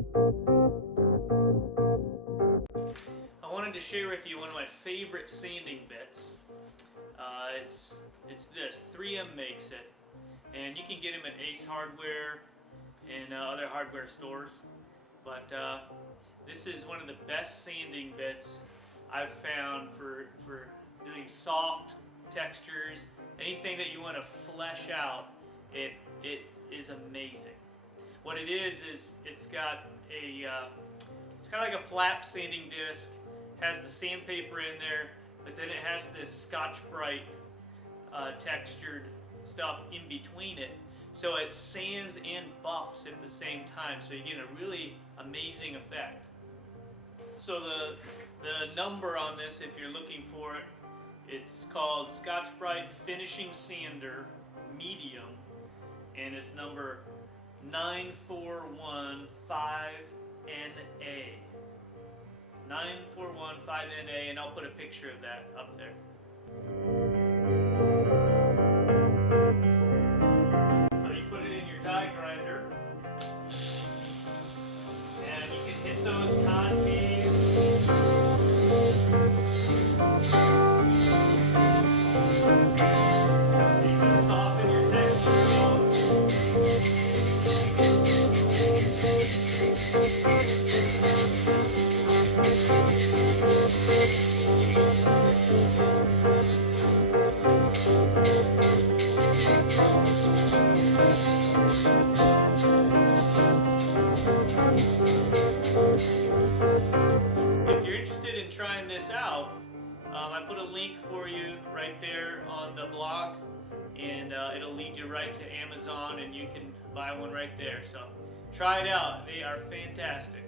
I wanted to share with you one of my favorite sanding bits. It's this. 3M makes it, and you can get them at Ace Hardware and other hardware stores. But this is one of the best sanding bits I've found for doing soft textures, anything that you want to flesh out. It is amazing. What it is it's got a it's kind of like a flap sanding disc. Has the sandpaper in there, but then it has this Scotch Brite textured stuff in between it, so it sands and buffs at the same time, so you get a really amazing effect. So the number on this, if you're looking for it, it's called Scotch Brite Finishing Sander Medium, and it's number 9415NA. 9415NA, and I'll put a picture of that up there. So you put it in your die grinder, and you can hit those concaves. You can soften your texture out. If you're interested in trying this out, I put a link for you right there on the blog, and it'll lead you right to Amazon, and you can buy one right there. So try it out. They are fantastic.